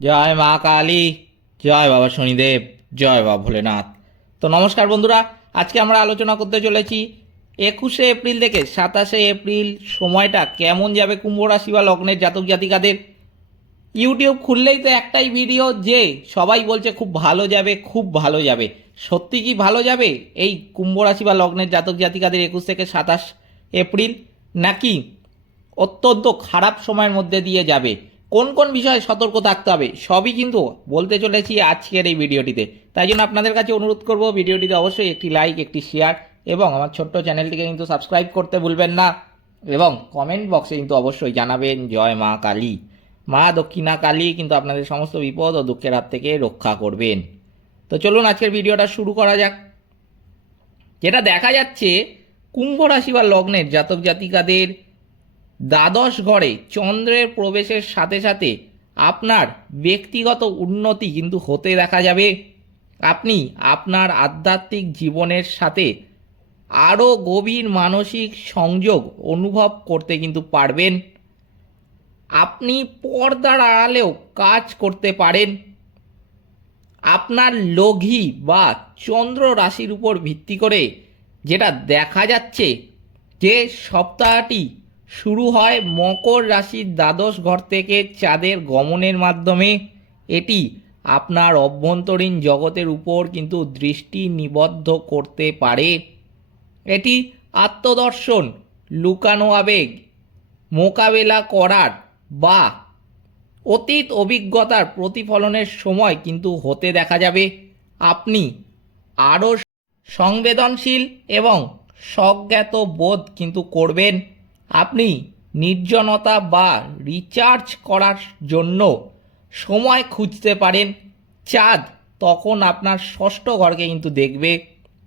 জয় মা কালী, জয় বাবা শনিদেব, জয় বাবা ভোলেনাথ। তো নমস্কার বন্ধুরা, আজকে আমরা আলোচনা করতে চলেছি একুশে এপ্রিল থেকে সাতাশে এপ্রিল সময়টা কেমন যাবে কুম্ভ রাশি বা লগ্নের জাতক জাতিকাদের। ইউটিউব খুললেই তো একটাই ভিডিও যে সবাই বলছে খুব ভালো যাবে, খুব ভালো যাবে। সত্যি কি ভালো যাবে? এই কুম্ভ রাশি বা লগ্নের জাতক জাতিকাদের একুশ থেকে সাতাশ এপ্রিল নাকি অত্যন্ত খারাপ সময়ের মধ্যে দিয়ে যাবে? কোন কোন বিষয়ে সতর্ক থাকতে হবে সবই কিন্তু বলতে চলেছি আজকের এই ভিডিওটিতে। তাই জন্য আপনাদের কাছে অনুরোধ করব ভিডিওটিতে অবশ্যই একটি লাইক একটি শেয়ার এবং আমার ছোট্ট চ্যানেলটিকে কিন্তু সাবস্ক্রাইব করতে ভুলবেন না এবং কমেন্ট বক্সে কিন্তু অবশ্যই জানাবেন, জয় মা কালী। মা দক্ষিণা কালী কিন্তু আপনাদের সমস্ত বিপদ ও দুঃখের হাত থেকে রক্ষা করবেন। তো চলুন আজকের ভিডিওটা শুরু করা যাক। যেটা দেখা যাচ্ছে, কুম্ভ রাশি বা লগ্নের জাতক জাতিকাদের দ্বাদশ ঘরে চন্দ্রের প্রবেশের সাথে সাথে আপনার ব্যক্তিগত উন্নতি কিন্তু হতে দেখা যাবে। আপনি আপনার আধ্যাত্মিক জীবনের সাথে আরও গভীর মানসিক সংযোগ অনুভব করতে কিন্তু পারবেন। আপনি পর্দার আড়ালেও কাজ করতে পারেন। আপনার লঘি বা চন্দ্র রাশির উপর ভিত্তি করে যেটা দেখা যাচ্ছে যে সপ্তাহটি শুরু হয় মকর রাশির দ্বাদশ ঘর থেকে চাঁদের গমনের মাধ্যমে। এটি আপনার অভ্যন্তরীণ জগতের উপর কিন্তু দৃষ্টি নিবদ্ধ করতে পারে। এটি আত্মদর্শন, লুকানো আবেগ, মোকাবেলা করার বা অতীত অভিজ্ঞতার প্রতিফলনের সময় কিন্তু হতে দেখা যাবে। আপনি আরও সংবেদনশীল এবং স্বজ্ঞাত বোধ কিন্তু করবেন। আপনি নির্জনতা বা রিচার্জ করার জন্য সময় খুঁজতে পারেন। চাঁদ তখন আপনার ষষ্ঠ ঘরকে কিন্তু দেখবে।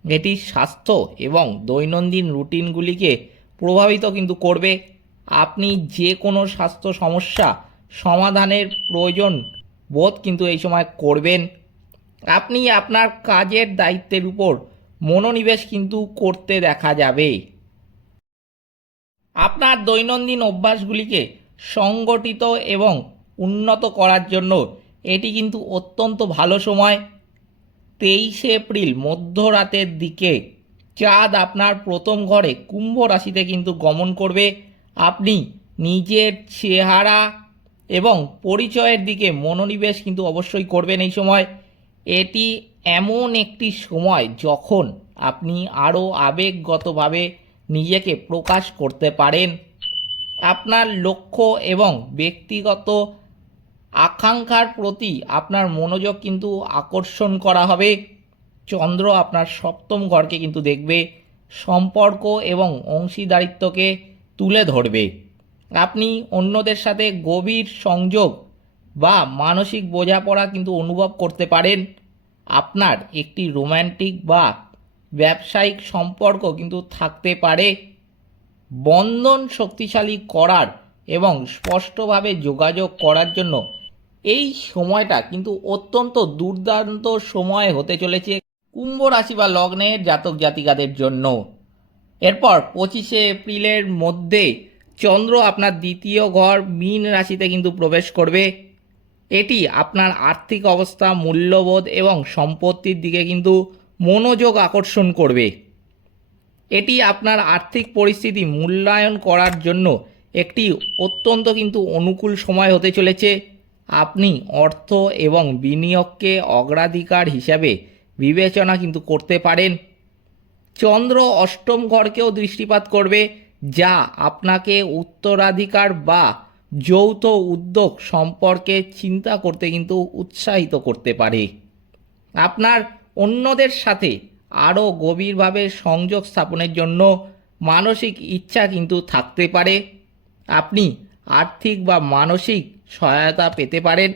এটি স্বাস্থ্য এবং দৈনন্দিন রুটিনগুলিকে প্রভাবিত কিন্তু করবে। আপনি যে কোনো স্বাস্থ্য সমস্যা সমাধানের প্রয়োজন বোধ কিন্তু এই সময় করবেন। আপনি আপনার কাজের দায়িত্বের উপর মনোনিবেশ কিন্তু করতে দেখা যাবে। আপনার দৈনন্দিন অভ্যাসগুলিকে সংগঠিত এবং উন্নত করার জন্য এটি কিন্তু অত্যন্ত ভালো সময়। তেইশে এপ্রিল, মধ্যরাতের দিকে চাঁদ আপনার প্রথম ঘরে কুম্ভ রাশিতে কিন্তু গমন করবে। আপনি নিজের চেহারা এবং পরিচয়ের দিকে মনোনিবেশ কিন্তু অবশ্যই করবেন এই সময়। এটি এমন একটি সময় যখন আপনি আরও আবেগগতভাবে নিজেকে প্রকাশ করতে পারেন। আপনার লক্ষ্য এবং ব্যক্তিগত আকাঙ্ক্ষার প্রতি আপনার মনোযোগ কিন্তু আকর্ষণ করা হবে। চন্দ্র আপনার সপ্তম ঘরকে কিন্তু দেখবে, সম্পর্ক এবং অংশীদারিত্বকে তুলে ধরবে। আপনি অন্যদের সাথে গভীর সংযোগ বা মানসিক বোঝাপড়া কিন্তু অনুভব করতে পারেন। আপনার একটি রোম্যান্টিক বা ব্যবসায়িক সম্পর্ক কিন্তু থাকতে পারে। বন্ধন শক্তিশালী করার এবং স্পষ্টভাবে যোগাযোগ করার জন্য এই সময়টা কিন্তু অত্যন্ত দুর্দান্ত সময় হতে চলেছে কুম্ভ রাশি বা লগ্নের জাতক জাতিকাদের জন্য। এরপর পঁচিশে এপ্রিলের মধ্যে চন্দ্র আপনার দ্বিতীয় ঘর মীন রাশিতে কিন্তু প্রবেশ করবে। এটি আপনার আর্থিক অবস্থা, মূল্যবোধ এবং সম্পত্তির দিকে কিন্তু মনোযোগ আকর্ষণ করবে। এটি আপনার আর্থিক পরিস্থিতি মূল্যায়ন করার জন্য একটি অত্যন্ত কিন্তু অনুকূল সময় হতে চলেছে। আপনি অর্থ এবং বিনিয়োগকে অগ্রাধিকার হিসাবে বিবেচনা কিন্তু করতে পারেন। চন্দ্র অষ্টম ঘরকেও দৃষ্টিপাত করবে, যা আপনাকে উত্তরাধিকার বা যৌথ উদ্যোগ সম্পর্কে চিন্তা করতে কিন্তু উৎসাহিত করতে পারে। আপনার অন্যদের সাথে আরও গভীরভাবে সংযোগ স্থাপনের জন্য মানসিক ইচ্ছা কিন্তু থাকতে পারে। আপনি আর্থিক বা মানসিক সহায়তা পেতে পারেন।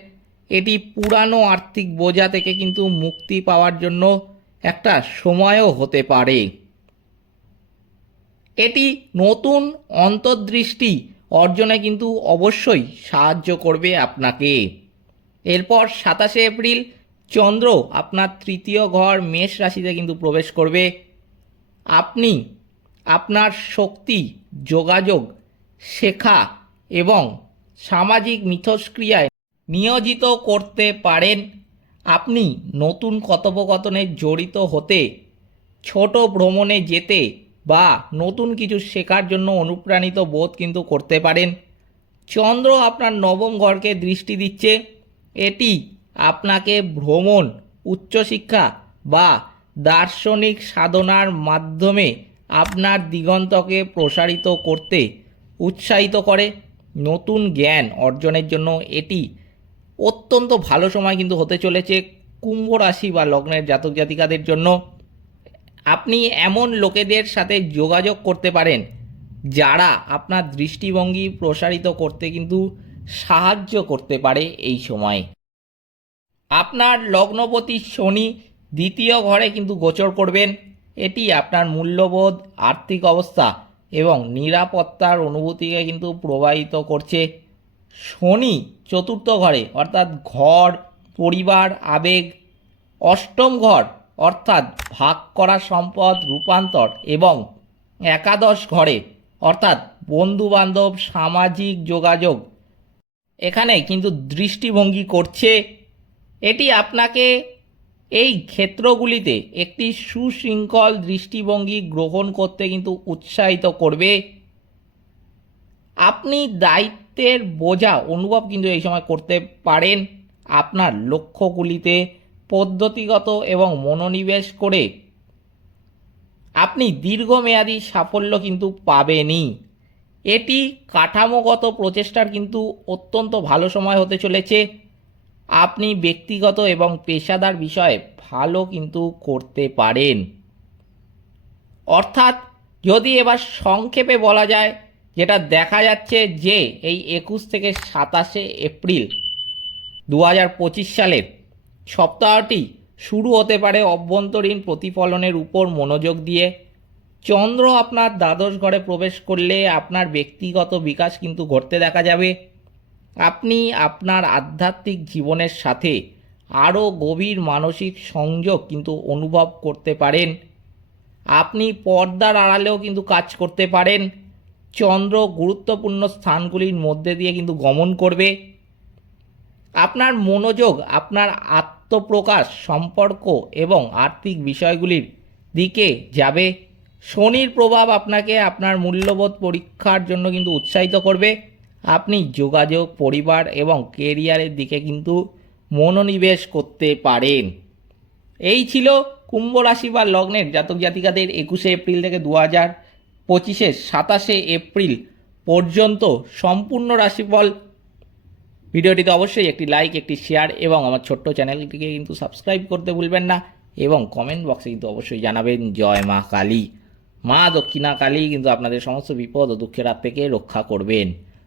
এটি পুরানো আর্থিক বোঝা থেকে কিন্তু মুক্তি পাওয়ার জন্য একটা সময়ও হতে পারে। এটি নতুন অন্তর্দৃষ্টি অর্জনে কিন্তু অবশ্যই সাহায্য করবে আপনাকে। এরপর সাতাশে এপ্রিল চন্দ্র আপনার তৃতীয় ঘর মেষ রাশিতে কিন্তু প্রবেশ করবে। আপনি আপনার শক্তি, যোগাযোগ, শেখা এবং সামাজিক মিথস্ক্রিয়ায় নিয়োজিত করতে পারেন। আপনি নতুন কথোপকথনে জড়িত হতে, ছোট ভ্রমণে যেতে বা নতুন কিছু শেখার জন্য অনুপ্রাণিত বোধ কিন্তু করতে পারেন। চন্দ্র আপনার নবম ঘরকে দৃষ্টি দিচ্ছে। এটি আপনাকে ভ্রমণ, উচ্চশিক্ষা বা দার্শনিক সাধনার মাধ্যমে আপনার দিগন্তকে প্রসারিত করতে উৎসাহিত করে। নতুন জ্ঞান অর্জনের জন্য এটি অত্যন্ত ভালো সময় কিন্তু হতে চলেছে কুম্ভ রাশি বা লগ্নের জাতক জাতিকাদের জন্য। আপনি এমন লোকেদের সাথে যোগাযোগ করতে পারেন যারা আপনার দৃষ্টিভঙ্গি প্রসারিত করতে কিন্তু সাহায্য করতে পারে এই সময়। আপনার লগ্নপতি শনি দ্বিতীয় ঘরে কিন্তু গোচর করবেন। এটি আপনার মূল্যবোধ, আর্থিক অবস্থা এবং নিরাপত্তার অনুভূতিকে কিন্তু প্রবাহিত করছে। শনি চতুর্থ ঘরে, অর্থাৎ ঘর, পরিবার, আবেগ, অষ্টম ঘর, অর্থাৎ ভাগ করা সম্পদ, রূপান্তর এবং একাদশ ঘরে, অর্থাৎ বন্ধুবান্ধব, সামাজিক যোগাযোগ। এখানে কিন্তু দৃষ্টিভঙ্গি করছে এটি আপনাকে এই ক্ষেত্রগুলিতে একটি সুশৃঙ্খল দৃষ্টিভঙ্গি গ্রহণ করতে কিন্তু উৎসাহিত করবে। আপনি দায়িত্বের বোঝা অনুভব কিন্তু এই সময় করতে পারেন। আপনার লক্ষ্যগুলিতে পদ্ধতিগত এবং মনোনিবেশ করে আপনি দীর্ঘমেয়াদী সাফল্য কিন্তু পাবেনই। এটি কাঠামোগত প্রচেষ্টার কিন্তু অত্যন্ত ভালো সময় হতে চলেছে। আপনি ব্যক্তিগত এবং পেশাদার বিষয়ে ভালো কিন্তু করতে পারেন। অর্থাৎ যদি এবার সংক্ষেপে বলা যায়, যেটা দেখা যাচ্ছে যে এই একুশ থেকে সাতাশে এপ্রিল দু হাজার পঁচিশ সালের সপ্তাহটি শুরু হতে পারে অভ্যন্তরীণ প্রতিফলনের উপর মনোযোগ দিয়ে। চন্দ্র আপনার দ্বাদশ ঘরে প্রবেশ করলে আপনার ব্যক্তিগত বিকাশ কিন্তু ঘটতে দেখা যাবে। আপনি আপনার আধ্যাত্মিক জীবনের সাথে আরও গভীর মানসিক সংযোগ কিন্তু অনুভব করতে পারেন। আপনি পর্দার আড়ালেও কিন্তু কাজ করতে পারেন। চন্দ্র গুরুত্বপূর্ণ স্থানগুলির মধ্যে দিয়ে কিন্তু গমন করবে। আপনার মনোযোগ, আপনার আত্মপ্রকাশ, সম্পর্ক এবং আর্থিক বিষয়গুলির দিকে যাবে। শনির প্রভাব আপনাকে আপনার মূল্যবোধ পরীক্ষার জন্য কিন্তু উৎসাহিত করবে। আপনি যোগাযোগ, পরিবার এবং কেরিয়ারের দিকে কিন্তু মনোনিবেশ করতে পারেন। এই ছিল কুম্ভ রাশি বা লগ্নের জাতক জাতিকাদের একুশে এপ্রিল থেকে দু হাজার পঁচিশের সাতাশে এপ্রিল পর্যন্ত সম্পূর্ণ রাশিফল। ভিডিওটিতে অবশ্যই একটি লাইক একটি শেয়ার এবং আমার ছোট্ট চ্যানেলটিকে কিন্তু সাবস্ক্রাইব করতে ভুলবেন না এবং কমেন্ট বক্সে কিন্তু অবশ্যই জানাবেন, জয় মা কালী। মা দক্ষিণা কালী কিন্তু আপনাদের সমস্ত বিপদ ও দুঃখের হাত থেকে রক্ষা করবেন।